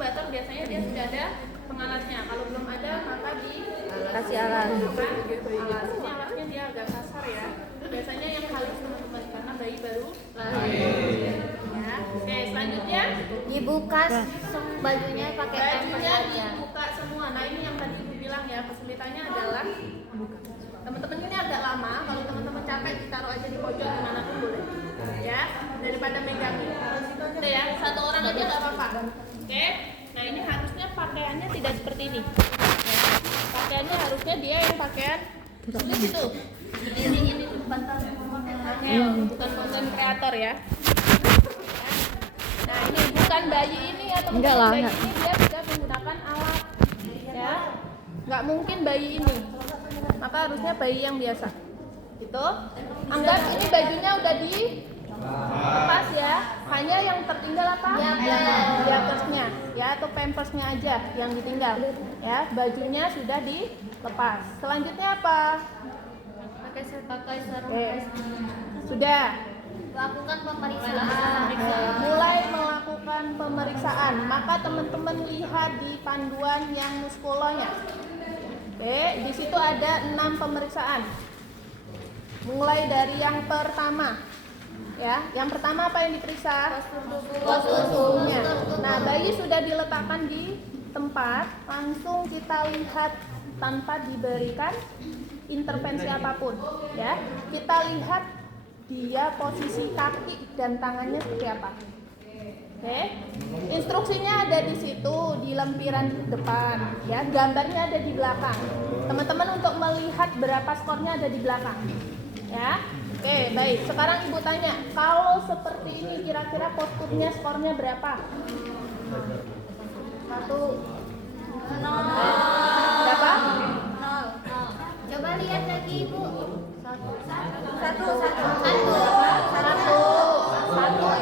inkubator biasanya dia sudah ada pengalasnya. Kalau belum ada maka kasih alas. Alas. Ini alasnya dia agak kasar ya. Biasanya yang halus teman-teman karena bayi baru lahir. Ya. Oke, selanjutnya Dibuka bajunya pakai bajunya dibuka semua. Nah ini yang tadi ibu bilang ya, kesulitannya adalah teman-teman ini agak lama. Kalau teman-teman capek ditaruh aja di pojok dimanapun boleh. Ya, daripada megangin. Udah ya, satu orang aja nggak apa-apa. Oke. Nah ini harusnya pakaiannya tidak seperti ini. Pakaiannya harusnya dia yang pakaian sulit itu. Ini bukan konten kreator ya. Nah ini bukan bayi ini ya teman-teman. Bayi ini dia sudah menggunakan alat. Ya, nggak mungkin bayi ini. Maka harusnya bayi yang biasa. Gitu. Anggap ini bajunya udah dilepas ya. Hanya yang tertinggal apa? Diapersnya, ya atau pampersnya aja yang ditinggal. Ya, bajunya sudah dilepas. Selanjutnya apa? pakai sarung. Sudah. Lakukan pemeriksaan. Mulai melakukan pemeriksaan. Maka teman-teman lihat di panduan yang muskolonya. Di situ ada 6 pemeriksaan. Mulai dari yang pertama. Ya, yang pertama apa yang diperiksa? Postur tubuhnya. Nah, bayi sudah diletakkan di tempat, langsung kita lihat tanpa diberikan intervensi apapun. Ya, kita lihat dia posisi kaki dan tangannya seperti apa. Oke, instruksinya ada di situ di lempiran depan. Ya, gambarnya ada di belakang. Teman-teman untuk melihat berapa skornya ada di belakang. Ya. Oke, baik. Sekarang ibu tanya, kalau seperti ini kira-kira posturnya skornya berapa? 1. Berapa? 0. Coba lihat lagi ibu. 1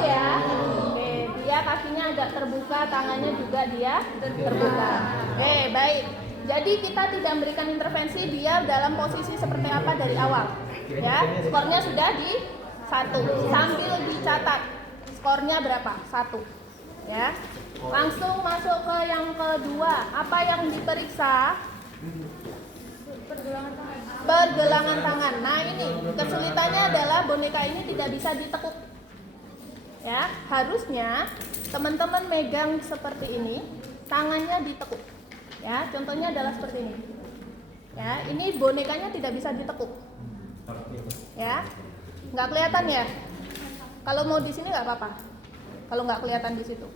ya. Oke, dia kakinya agak terbuka, tangannya juga dia terbuka. Oke, baik. Jadi kita tidak memberikan intervensi, dia dalam posisi seperti apa dari awal. Ya, skornya sudah di 1. Sambil dicatat skornya berapa? 1. Ya. Langsung masuk ke yang kedua. Apa yang diperiksa? Pergelangan tangan. Nah, ini kesulitannya adalah boneka ini tidak bisa ditekuk. Ya, harusnya teman-teman megang seperti ini, tangannya ditekuk. Ya, contohnya adalah seperti ini. Ya, ini bonekanya tidak bisa ditekuk. Ya, nggak kelihatan ya. Kalau mau di sini nggak apa-apa. Kalau nggak kelihatan di situ.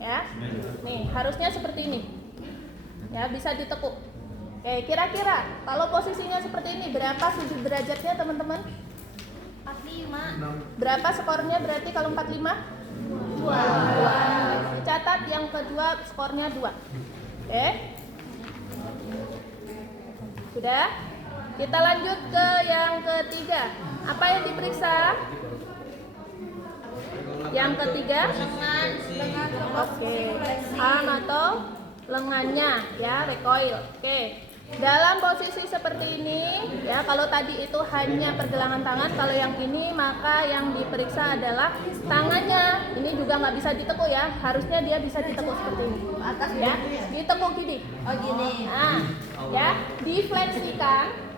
Ya, nih harusnya seperti ini. Ya, bisa ditekuk. Oke, kira-kira kalau posisinya seperti ini berapa sudut derajatnya teman-teman? 45. Berapa skornya berarti kalau 45? 2. Catat yang kedua skornya 2. Oke. Sudah? Kita lanjut ke yang ketiga. Apa yang diperiksa? Yang ketiga? Lengan. Oke. Arm atau lengannya ya, recoil. Oke. Dalam posisi seperti ini, ya kalau tadi itu hanya pergelangan tangan, kalau yang ini maka yang diperiksa adalah tangannya. Ini juga nggak bisa ditekuk ya, harusnya dia bisa ditekuk seperti ini. Atas ya, ditekuk gini. Oh gini. Nah, ya, difleksikan.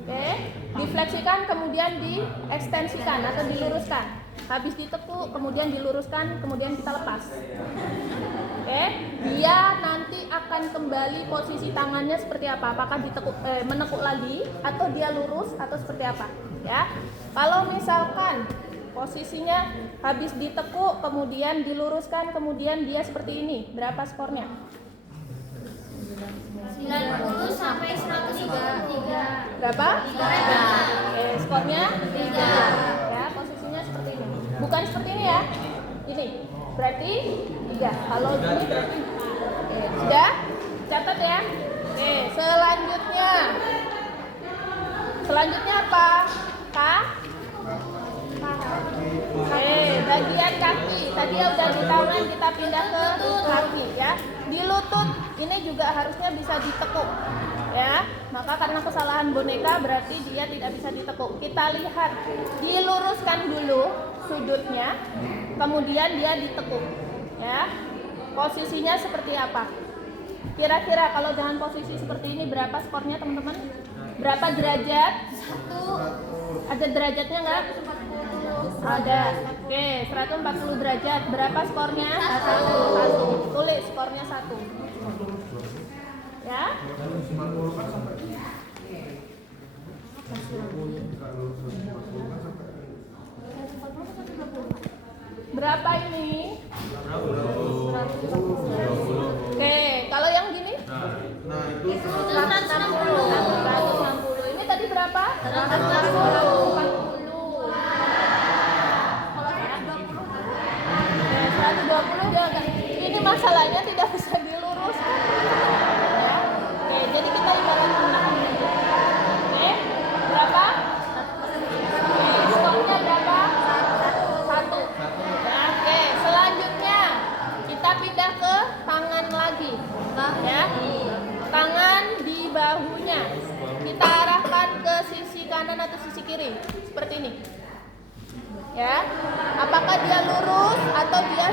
Oke, difleksikan kemudian diekstensikan atau diluruskan. Habis ditekuk, kemudian diluruskan, kemudian kita lepas. Oke, dia nanti akan kembali posisi tangannya seperti apa? Apakah ditekuk, menekuk lagi, atau dia lurus, atau seperti apa? Ya, kalau misalkan posisinya habis ditekuk, kemudian diluruskan, kemudian dia seperti ini, berapa skornya? 90 sampai 103. Berapa? 3. Oke, skornya 3. Ya, posisinya seperti ini. Bukan seperti ini ya. Ini. Berarti 3. Kalau gini berarti. Oke, sudah? Catat ya. Oke, selanjutnya. Selanjutnya apa? Oke, bagian kaki. Tadi udah di tangan, kita pindah ke kaki ya. Di lutut ini juga harusnya bisa ditekuk. Ya, maka karena kesalahan boneka berarti dia tidak bisa ditekuk. Kita lihat, diluruskan dulu sudutnya, kemudian dia ditekuk. Ya, posisinya seperti apa? Kira-kira kalau dengan posisi seperti ini berapa skornya teman-teman? Berapa derajat? 1. Ada derajatnya nggak? Ada. Oke, 140 derajat. Berapa skornya? 1. Tulis skornya 1. Ya. Berapa ini? Oke, kalau yang gini? Itu 160. 160. Ini tadi berapa? 140. 140. Oke, 120 dia agak. Ini masalahnya tidak bisa diluruskan. Ya. Oke, jadi kita ibarat menggunakan ini. Oke, berapa? Oke, skornya berapa? 1. Ya, oke, selanjutnya kita pindah ke tangan lagi. Ya. Tangan di bahunya. Kita arahkan ke sisi kanan atau sisi kiri. Seperti ini. Ya. Apakah dia lurus atau dia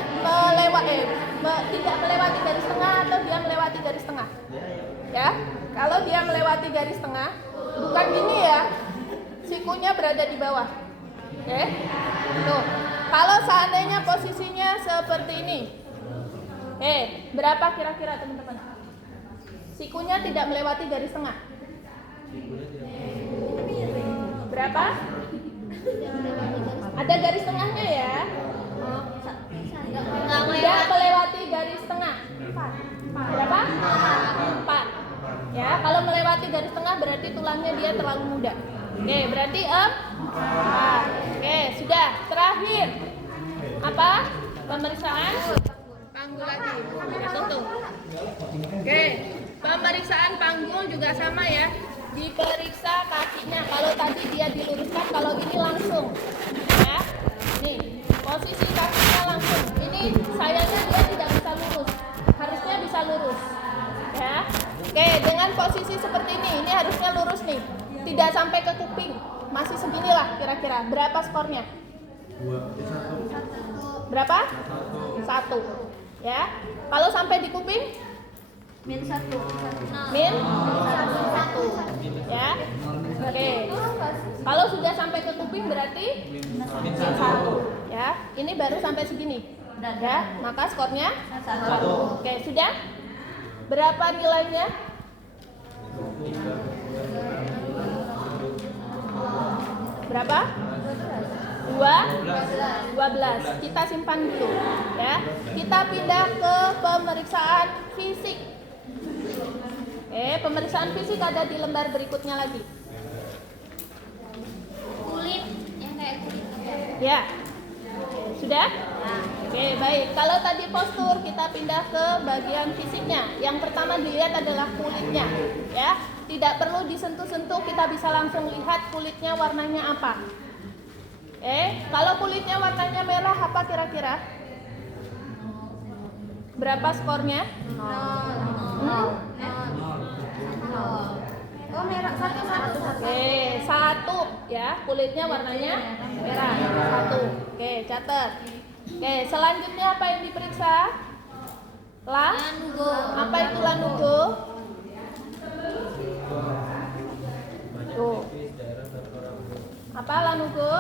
tidak melewati garis tengah atau dia melewati garis tengah? Ya. Kalau dia melewati garis tengah, bukan gini ya. Sikunya berada di bawah. Oke. Tuh. Kalau seandainya posisinya seperti ini. Berapa kira-kira teman-teman? Sikunya tidak melewati garis tengah. Berapa? Ada garis tengahnya ya. Tidak melewati garis tengah. Berapa? 4. Ya, kalau melewati garis tengah berarti tulangnya dia terlalu muda. Oke, berarti 4. Oke, sudah. Terakhir. Apa? Pemeriksaan panggul lagi. Ya, tutup. Oke, pemeriksaan panggul juga sama ya. Diperiksa kakinya. Kalau tadi dia diluruskan, kalau ini langsung. Ya. Nih, posisi kakinya langsung. Ini sayangnya dia tidak bisa lurus. Harusnya bisa lurus. Ya. Oke, dengan posisi seperti ini harusnya lurus nih. Tidak sampai ke kuping. Masih seginilah kira-kira. Berapa skornya? 1. Berapa? 1. Ya. Kalau sampai di kuping? Min 1. Min 1. Ya. Oke. Kalau sudah sampai ke kuping berarti min 1. Ya. Ini baru sampai segini. Ya. Maka skornya 1. Oke, sudah? Berapa nilainya? Berapa? 12. Kita simpan dulu ya. Kita pindah ke pemeriksaan fisik. Pemeriksaan fisik ada di lembar berikutnya lagi. Kulit yang kayak kulit. Ya. Sudah? Oke, baik. Kalau tadi postur, kita pindah ke bagian fisiknya. Yang pertama dilihat adalah kulitnya, ya. Tidak perlu disentuh-sentuh, kita bisa langsung lihat kulitnya warnanya apa. Kalau kulitnya warnanya merah, apa kira-kira? Berapa skornya? 0. Oh, merah 1. Oke, 1 ya. Kulitnya warnanya merah. 1. Oke, catat. Oke, selanjutnya apa yang diperiksa? Lanugo. Apa itu lanugo? Tuh. Apa lanugo?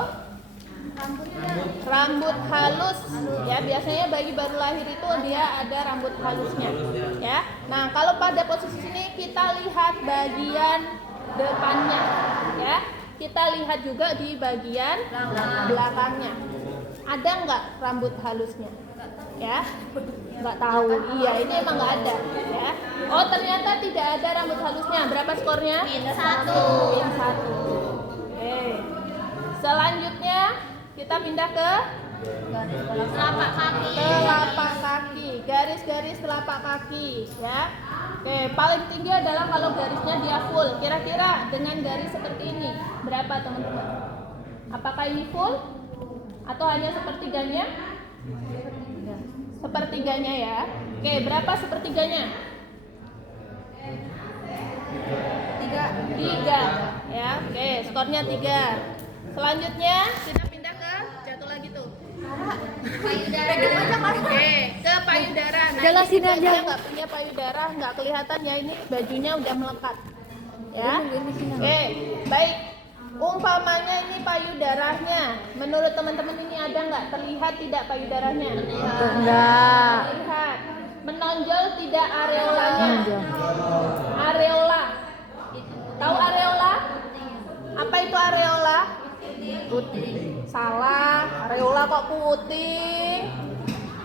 Rambut halus. Ya, biasanya bayi baru lahir itu dia ada rambut halusnya. Ya. Nah, kalau pada posisi ini kita lihat bagian depannya. Ya. Kita lihat juga di bagian belakangnya. Ada nggak rambut halusnya? Ya, nggak tahu. Iya, ini emang nggak ada. Ya. Oh, ternyata tidak ada rambut halusnya. Berapa skornya? Min 1. Min 1. Oke. Selanjutnya kita pindah ke Telapak kaki. telapak kaki. Garis-garis telapak kaki. Ya. Oke, paling tinggi adalah kalau garisnya dia full. Kira-kira dengan garis seperti ini berapa teman-teman? Apakah ini full? Atau hanya sepertiganya? Sepertiganya ya. Oke, berapa sepertiganya? 3. Ya, oke, skornya 3. Selanjutnya kita pindah ke jatuh lagi tuh. Payudara. Oke, ke payudara. Nah, Jelasin ini aja. dia nggak punya payudara, nggak kelihatan ya, ini bajunya udah melekat. Ya. Oke, baik. Umpamanya ini payudaranya, menurut teman-teman ini ada nggak terlihat tidak payudaranya? Enggak. Terlihat. Menonjol tidak areolanya? Areola. Tahu areola? Apa itu areola? Putih. Salah, areola kok putih?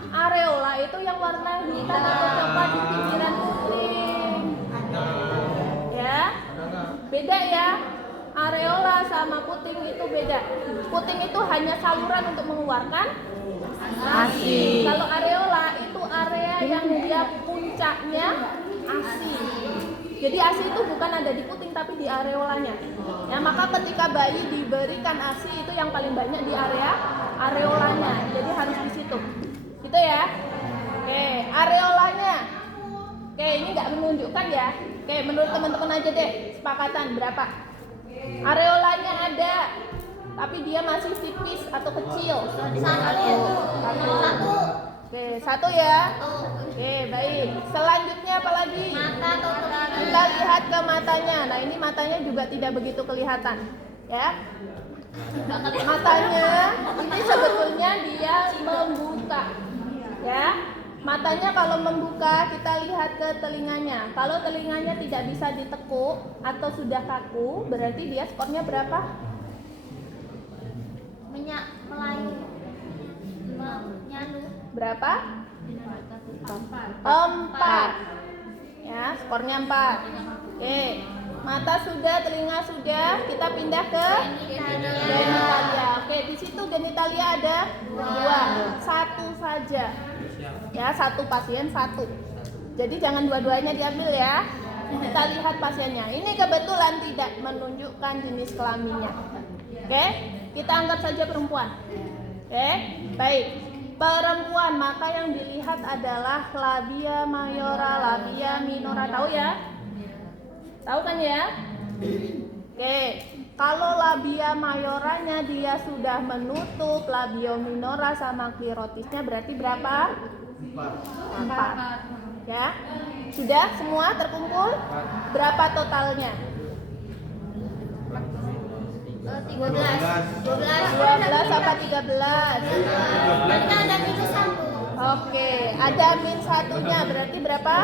Areola itu yang warna hitam atau coklat di pinggiran kuping. Ya, beda ya. Areola sama puting itu beda. Puting itu hanya saluran untuk mengeluarkan ASI. Kalau areola itu area yang dia puncaknya ASI. Jadi ASI itu bukan ada di puting tapi di areolanya. Ya, maka ketika bayi diberikan ASI itu yang paling banyak di area areolanya. Jadi harus di situ. Gitu ya. Oke, areolanya. Oke, ini nggak menunjukkan ya. Oke, menurut teman-teman aja deh, sepakatan berapa? Areolanya ada, tapi dia masih tipis atau kecil. Satu. Oke, satu ya. Oke, baik. Selanjutnya apa lagi? Kita lihat ke matanya. Nah, ini matanya juga tidak begitu kelihatan, ya. Matanya ini sebetulnya dia membuka, ya. Matanya kalau membuka, kita lihat ke telinganya. Kalau telinganya tidak bisa ditekuk atau sudah kaku, berarti dia skornya berapa? Melayu. Menyalu. Berapa? 4. Ya, skornya 4. Oke, mata sudah, telinga sudah, kita pindah ke genitalia. Oke, di situ genitalia ada 2, 1 saja. Ya, 1 pasien 1. Jadi jangan dua-duanya diambil ya. Kita lihat pasiennya. Ini kebetulan tidak menunjukkan jenis kelaminnya. Oke, kita anggap saja perempuan. Oke, baik. Perempuan, maka yang dilihat adalah labia mayora, labia minora. Tahu ya? Tahu kan ya? Oke, kalau labia mayoranya dia sudah menutup labio minora sama klirotisnya, berarti berapa? 4. Ya, sudah semua terkumpul? Berapa totalnya? 12 apa 13? Kita ada minus 1. Oke, ada min satunya berarti berapa?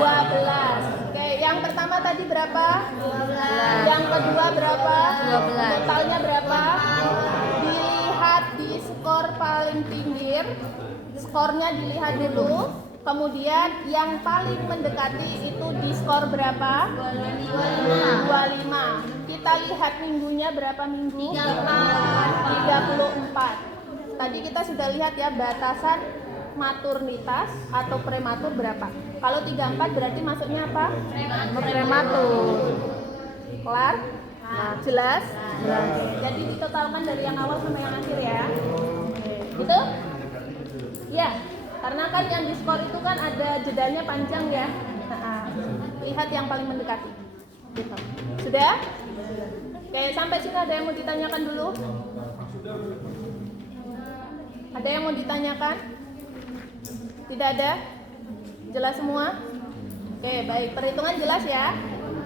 12. Oke, yang pertama tadi berapa? 12. Yang kedua berapa? 12. Totalnya berapa? Dilihat di skor paling pinggir. Skornya dilihat dulu. Kemudian yang paling mendekati itu di skor berapa? 25. Kita lihat minggunya berapa minggu? 34. Tadi kita sudah lihat ya batasan maturnitas atau prematur berapa. Kalau 34 berarti masuknya apa? Prematur. Kelar? Nah, jelas? Jelas. Jadi ditotalkan dari yang awal sampai yang akhir ya. Gitu? Ya, karena kan yang di skor itu kan ada jedanya panjang ya. Nah, lihat yang paling mendekati. Gitu. Sudah? Oke, sampai sini ada yang mau ditanyakan dulu? Ada yang mau ditanyakan? Tidak ada? Jelas semua? Oke, baik. Perhitungan jelas ya?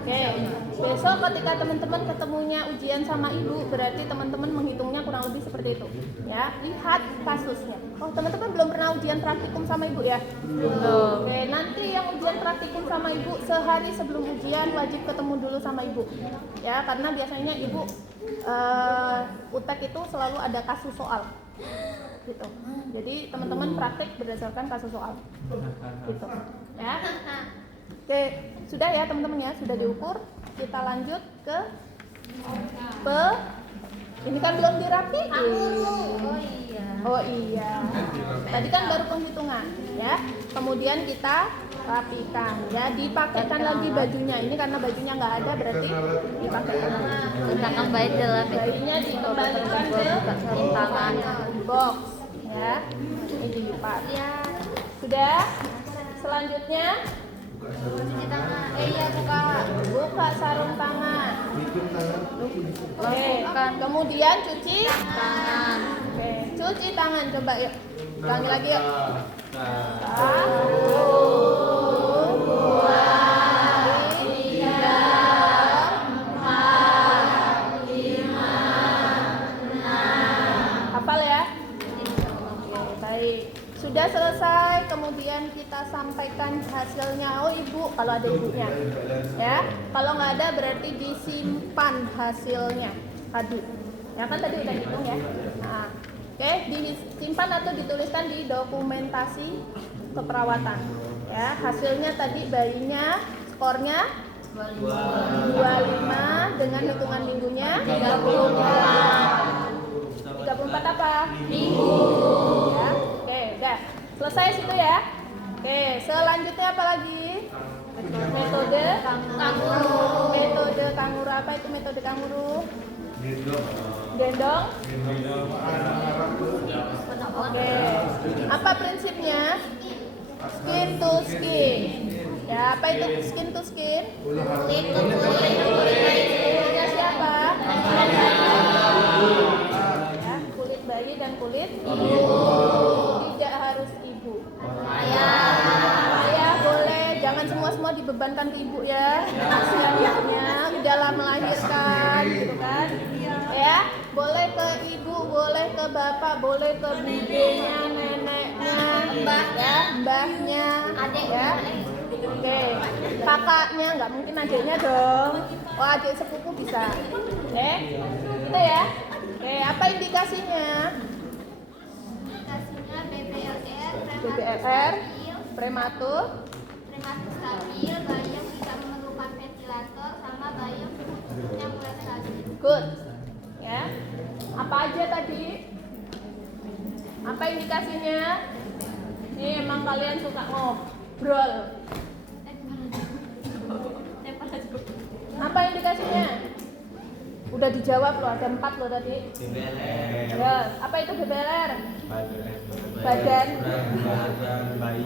Oke, besok ketika teman-teman ketemunya ujian sama ibu, berarti teman-teman menghitungnya kurang lebih seperti itu. Ya, lihat kasusnya. Oh, teman-teman belum pernah ujian praktikum sama ibu ya? Belum. Oke, nanti yang ujian praktikum sama ibu sehari sebelum ujian wajib ketemu dulu sama ibu. Ya, karena biasanya ibu UTEK itu selalu ada kasus soal. Gitu. Jadi teman-teman praktik berdasarkan kasus soal. Gitu. Ya. Oke, sudah ya teman-teman ya, sudah diukur. Kita lanjut ke ini kan belum dirapiin. Oh iya. Tadi kan baru penghitungan, ya. Kemudian kita rapikan, ya. Dipakaikan lagi bajunya. Ini karena bajunya nggak ada, berarti dipakaikan lagi. Gunakan bayi dalam Bayinya dikembalikan ke tangan. box, ya. Ini dilipat. Sudah. Selanjutnya Cuci tangan. iya buka sarung tangan. Oke, kemudian cuci Tangan. Oke, cuci tangan coba yuk. Ulangi lagi ya. Hafal ya? Oke, baik. Sudah selesai, kemudian kita sampaikan hasilnya. Oh ibu, kalau ada ibunya, ya. Kalau nggak ada berarti disimpan hasilnya tadi. Ya kan tadi udah hitung ya. Nah, oke, disimpan atau dituliskan di dokumentasi keperawatan. Ya, hasilnya tadi bayinya skornya 25 dengan hitungan minggunya 34 apa? Minggu. Ya, oke, udah selesai situ ya. Oke, selanjutnya apa lagi? Metode kanguru. Metode kanguru apa itu metode kanguru? Gendong. Oke, apa prinsipnya? Skin to skin. Ya, apa itu skin to skin? Kulit ke kulit. Kulitnya siapa? Ya, kulit bayi dan kulit ibu. Tidak harus ibu. Ayah boleh, jangan semua dibebankan ke ibu ya. Kasihan ibunya di dalam melahirkan, gitu kan? Ya, boleh ke ibu, boleh ke bapak, boleh ke budenya, neneknya, mbahnya, adiknya. Oke, kakaknya nggak mungkin adiknya dong. Oh, adik sepupu bisa. Oke, itu ya. Oke, apa indikasinya? Indikasinya BBLR, prematur, stabil, bayi yang tidak memerlukan ventilator, sama bayi yang mulai stabil. good. Ya, apa aja tadi? Apa indikasinya? Ini emang kalian suka ngobrol. Apa indikasinya? Udah dijawab loh, ada 4 loh tadi. Ya, apa itu BBLR? Badan bayi.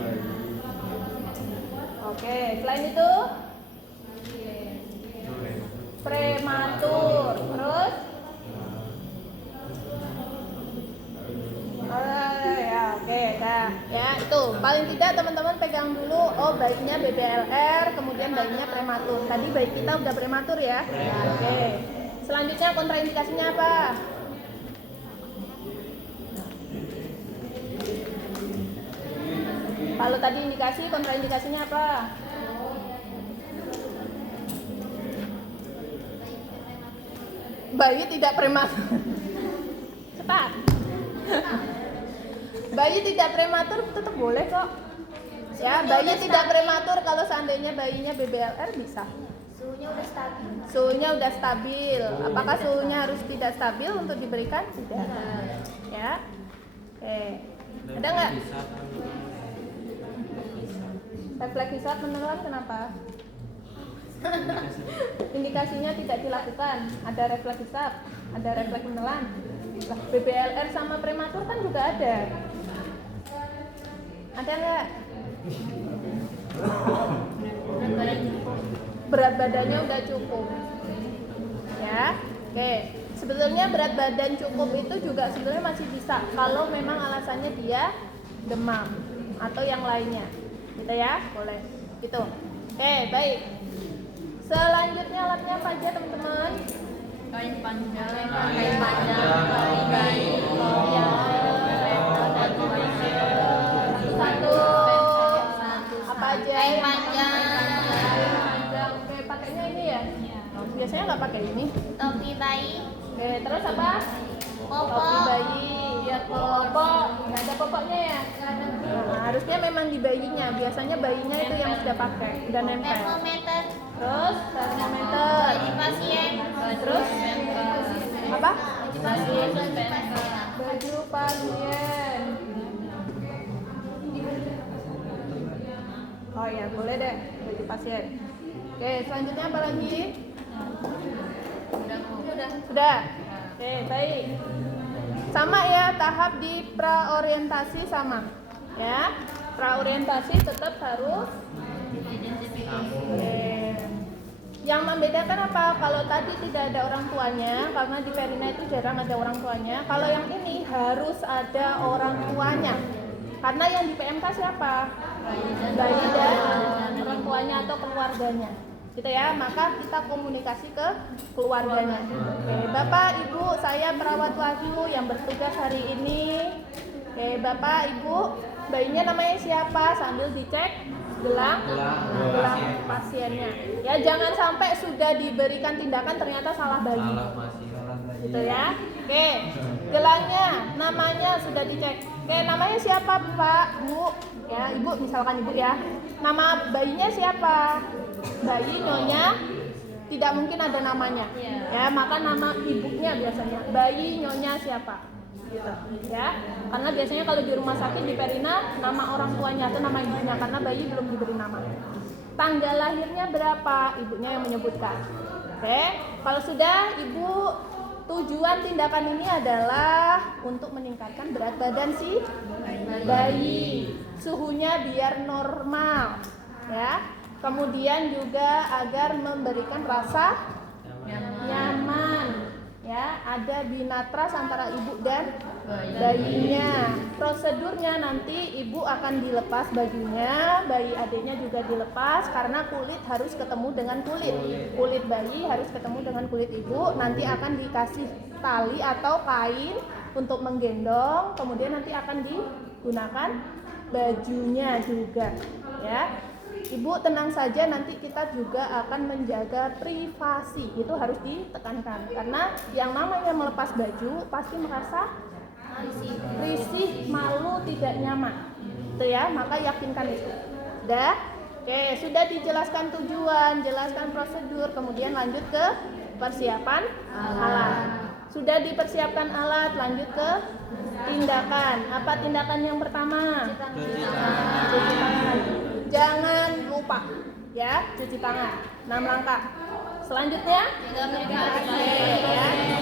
Oke, selain itu prematur. Terus ya, oke, dah. Ya, itu paling tidak teman-teman pegang dulu. Oh, bayinya BBLR, kemudian bayinya prematur. Tadi bayi kita udah prematur ya. Oke. Selanjutnya kontraindikasinya apa? Kalau tadi indikasi, kontraindikasinya apa? Bayi tidak prematur. Cepat. Bayi tidak prematur tetap boleh kok. Ya, bayi tidak prematur kalau seandainya bayinya BBLR bisa. Suhunya udah stabil. Suhunya udah stabil. Apakah suhunya harus tidak stabil untuk diberikan? Tidak. Ya. Oke. Ada nggak? Refleks hisap menelan kenapa? Indikasinya tidak dilakukan. Ada refleks hisap, ada refleks menelan. Lah, BBLR sama prematur kan juga ada. Ada nggak? Berat badannya udah cukup. Ya, oke. Sebetulnya berat badan cukup itu juga sebenarnya masih bisa kalau memang alasannya dia demam atau yang lainnya. Gitu ya, boleh. Gitu. Oke, baik. Selanjutnya alatnya apa aja teman-teman? Kain panjang, satu apa aja? Kain panjang. Oke, pakainya ini ya? Biasanya nggak pakai ini. Topi bayi, Oke, terus apa? Topi popok, bayi, ya popok, nggak ada popoknya ya? Nah, harusnya memang di bayinya. Biasanya bayinya itu yang sudah pakai, udah nempel. termometer, Terus termometer. baju pasien, Terus apa? baju pasien, Baju pasien. Oh ya, boleh deh baju pasien. Oke, selanjutnya apa lagi? Sudah. Oke, baik. Sama ya, tahap di praorientasi sama. Ya, praorientasi tetap harus. Oke. Yang membedakan apa? Kalau tadi tidak ada orang tuanya, karena di Verina itu jarang ada orang tuanya. Kalau yang ini harus ada orang tuanya. Karena yang di PMK siapa? Bayi dan orang tuanya atau keluarganya. Gitu ya, maka kita komunikasi ke keluarganya. Oke, Bapak, Ibu, saya perawat Wahyu yang bertugas hari ini. Oke, Bapak, Ibu, bayinya namanya siapa? Sambil dicek gelang pasiennya. Ya, jangan sampai sudah diberikan tindakan ternyata salah bayi. Gitu ya. Oke, gelangnya, namanya sudah dicek. Oke, namanya siapa, Pak, Bu? Ya, Ibu, misalkan Ibu ya. Nama bayinya siapa? Bayi nyonya tidak mungkin ada namanya, ya, maka nama ibunya biasanya. Bayi nyonya siapa? Gitu, ya. Karena biasanya kalau di rumah sakit di Perina nama orang tuanya atau nama ibunya karena bayi belum diberi nama. Tanggal lahirnya berapa? Ibunya yang menyebutkan. Oke, kalau sudah Ibu, tujuan tindakan ini adalah untuk meningkatkan berat badan si bayi, suhunya biar normal, ya. Kemudian juga agar memberikan rasa nyaman, ya. Ada binatras antara ibu dan bayinya. Prosedurnya nanti ibu akan dilepas bajunya, bayi adiknya juga dilepas karena kulit harus ketemu dengan kulit bayi harus ketemu dengan kulit ibu. Nanti akan dikasih tali atau kain untuk menggendong, kemudian nanti akan digunakan bajunya juga, ya. Ibu tenang saja, nanti kita juga akan menjaga privasi, itu harus ditekankan karena yang namanya melepas baju pasti merasa risih, malu, tidak nyaman, itu ya, maka yakinkan itu. Sudah? Oke, sudah dijelaskan tujuan, jelaskan prosedur, kemudian lanjut ke persiapan alat. Sudah dipersiapkan alat, lanjut ke tindakan. Apa tindakan yang pertama? Cuci tangan. Jangan lupa, ya, cuci tangan. 6 langkah. Selanjutnya, ya.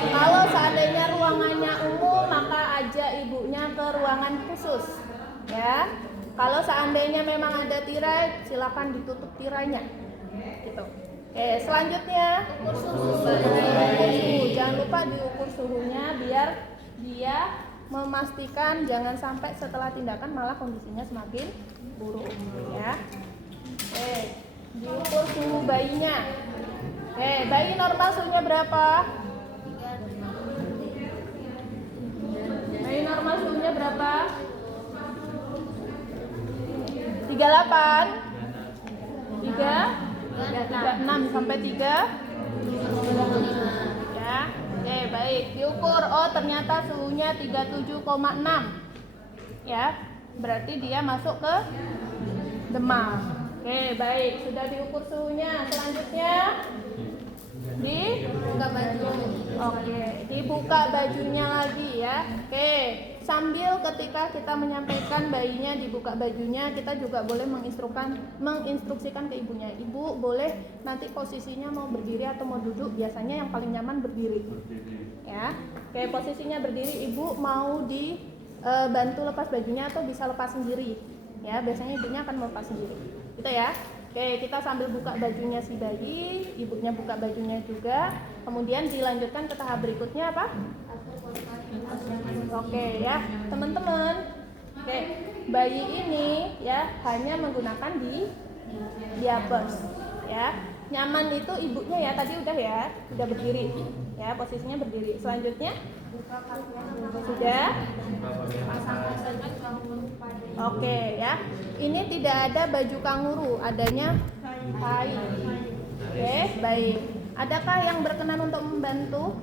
Kalau seandainya ruangannya umum, maka ajak ibunya ke ruangan khusus, ya. Kalau seandainya memang ada tirai, silakan ditutup tirainya, gitu. Selanjutnya, ukur suhu. Jangan lupa diukur suhunya biar dia memastikan jangan sampai setelah tindakan malah kondisinya semakin buruk, ya. Diukur suhu bayinya. Bayi normal suhunya berapa? Bayi normal suhunya berapa? 38 36 sampai 3 ya. Baik, diukur. Oh, ternyata suhunya 37,6. Ya. Berarti dia masuk ke demam. Baik, sudah diukur suhunya. Selanjutnya dibuka baju. Dibuka bajunya lagi ya. Sambil ketika kita menyampaikan bayinya dibuka bajunya, kita juga boleh menginstruksikan ke ibunya. Ibu boleh nanti posisinya mau berdiri atau mau duduk, biasanya yang paling nyaman berdiri. Ya. Posisinya berdiri, ibu mau dibantu lepas bajunya atau bisa lepas sendiri. Ya, biasanya ibunya akan melepas sendiri. Gitu ya. Kita sambil buka bajunya si bayi, ibunya buka bajunya juga. Kemudian dilanjutkan ke tahap berikutnya apa? Ya, teman-teman. Bayi ini ya hanya menggunakan diapers, ya. Nyaman itu ibunya ya, tadi udah berdiri. Ya, posisinya berdiri. Selanjutnya sudah. Ya. Ini tidak ada baju kanguru, adanya kain. Baik. Adakah yang berkenan untuk membantu?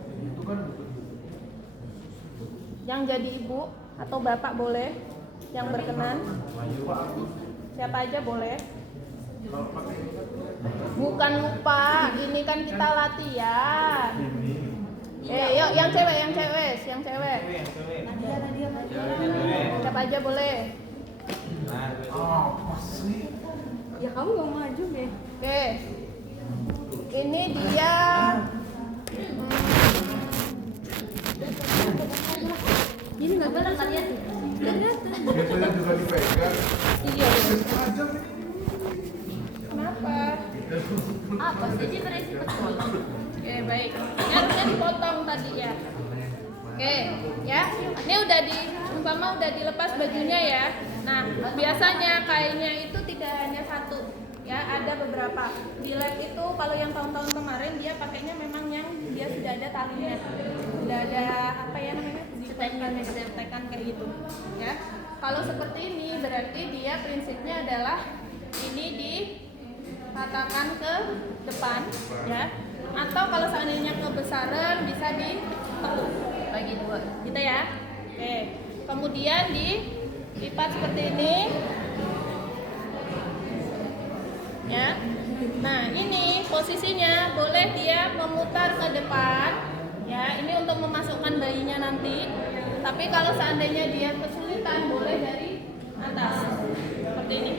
Yang jadi ibu atau bapak boleh yang berkenan? Siapa aja boleh? Bukan lupa, ini kan kita latihan. Yuk yang cewek. Siapa aja boleh? Ya kamu gak maju deh. Ini dia. Ini nggak benar kalian? Biasanya juga dipegang. Iya. Kenapa? Apa sih ini berisi betul? Baik. Ini harusnya dipotong tadi ya. Ya. Ini udah udah dilepas bajunya ya. Nah, biasanya kainnya itu tidak hanya satu, ya, ada beberapa. Di lab itu kalau yang tahun-tahun kemarin dia pakainya memang yang dia sudah ada talinya, sudah ada apa ya namanya, setekan kayak gitu, ya. Kalau seperti ini berarti dia prinsipnya adalah ini dipatahkan ke depan, ya. Atau kalau seandainya kebesaran bisa ditekuk bagi dua, gitu ya. Oke. Kemudian dilipat seperti ini. Ya. Nah, ini posisinya boleh dia memutar ke depan. Ya, ini untuk memasukkan bayinya nanti. Tapi kalau seandainya dia kesulitan boleh dari atas. Seperti ini.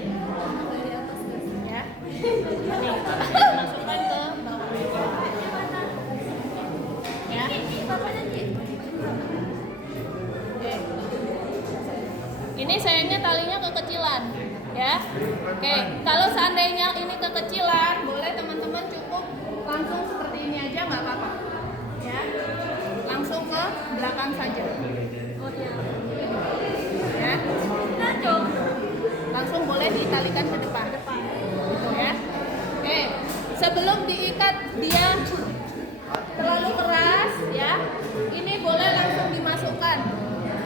Ya. Ini masukkan ke bawah. Ya. Oke. Ini sayangnya talinya kekecilan, ya. Oke, kalau seandainya ini kekecilan, boleh teman-teman cukup langsung seperti ini aja nggak apa-apa, ya. Langsung ke belakang saja. Ya. Langsung boleh ditalikan ke depan, ya. Oke, sebelum diikat dia terlalu keras, ya. Ini boleh langsung dimasukkan.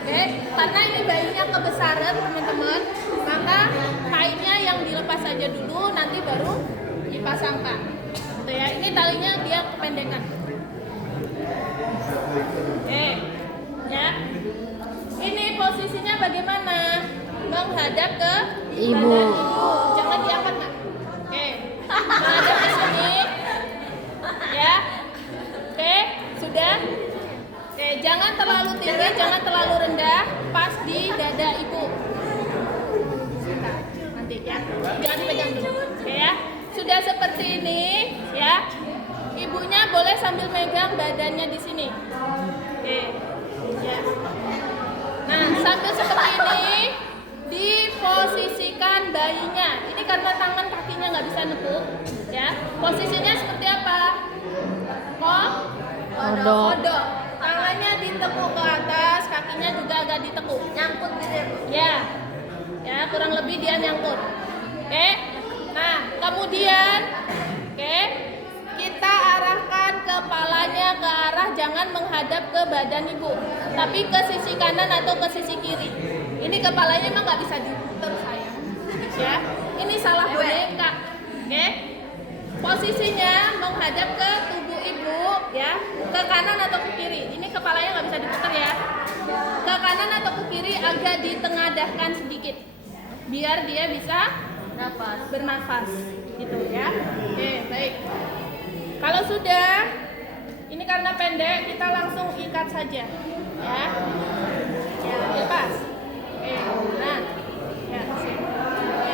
Oke, karena ini bayinya kebesaran teman-teman, maka kainnya yang dilepas saja dulu, nanti baru dipasangkan. Gitu ya. Ini talinya dia kependekan. Oke, ya. Ini posisinya bagaimana? Menghadap ke Ibu. badan ibu. Jangan diangkat, Nak. Oke, menghadap ke sini. Ya. Oke, sudah. Oke, jangan terlalu tinggi, jangan terlalu rendah, pas di dada ibu. Nanti ya, jangan dipegang dulu. Oke ya, sudah seperti ini, ya. Ibunya boleh sambil megang badannya di sini. Oke, ya. Nah, sambil seperti ini, diposisikan bayinya. Ini karena tangan kakinya nggak bisa nekuk, ya. Posisinya seperti apa? Kodok. Tangannya ditekuk ke atas, kakinya juga agak ditekuk. Nyangkut gitu ya, Bu? Ya. Ya, kurang lebih dia nyangkut. Oke. Nah, kemudian kita arahkan kepalanya ke arah, jangan menghadap ke badan ibu, tapi ke sisi kanan atau ke sisi kiri. Ini kepalanya emang nggak bisa diputar, sayang. Ya. Ini salah boneka. Oke. Posisinya menghadap ke tubuh ibu, ya, ke kanan atau ke kiri. Ini kepalanya nggak bisa diputar ya. Ke kanan atau ke kiri agak ditengadahkan sedikit, biar dia bisa bernafas, gitu ya. Oke, baik. Kalau sudah, ini karena pendek, kita langsung ikat saja, ya. Ya, lepas. Oke, nah, ya, sip. Oke.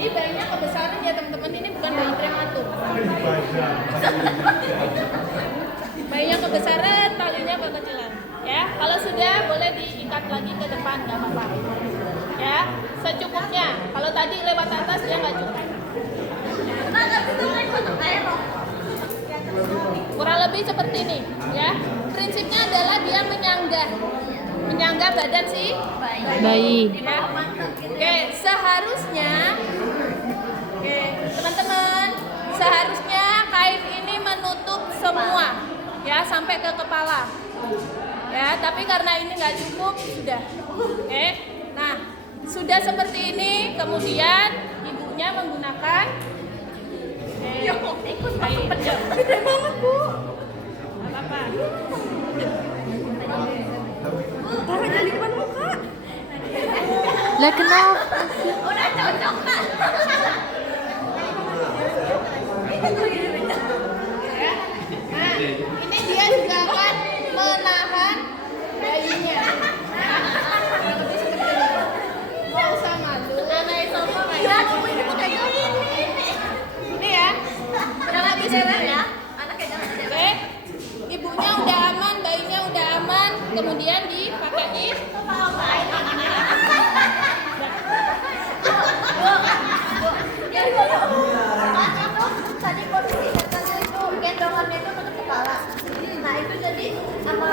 Ini bayinya kebesaran ya teman-teman, ini bukan bayi prematur. Bayinya kebesaran, talinya kekecilan. Ya, kalau sudah boleh diikat lagi ke depan, nggak apa-apa. Ya, secukupnya. Kalau tadi lewat atas dia nggak cukup. Kurang lebih seperti ini, ya. Prinsipnya adalah dia menyanggah badan si Bayi. ya. Oke, seharusnya, oke, teman-teman, seharusnya kain ini menutup semua, ya, sampai ke kepala, ya. Tapi karena ini nggak cukup, sudah, oke. Nah, sudah seperti ini, kemudian ibunya menggunakan kain. Gede banget, Bu. Nggak apa-apa. Taruh di depan muka. Lah kenapa? Udah cocok, Kak. Nah, ini dia juga akan menahan bayinya. Nggak usah malu. Ya, kamu ini pakai ini. Ini ya. Udah nggak bisa ya? Anaknya jangan ada. Oke. Ibunya udah aman, bayinya udah aman, kemudian dipakein. Tadi posisi sama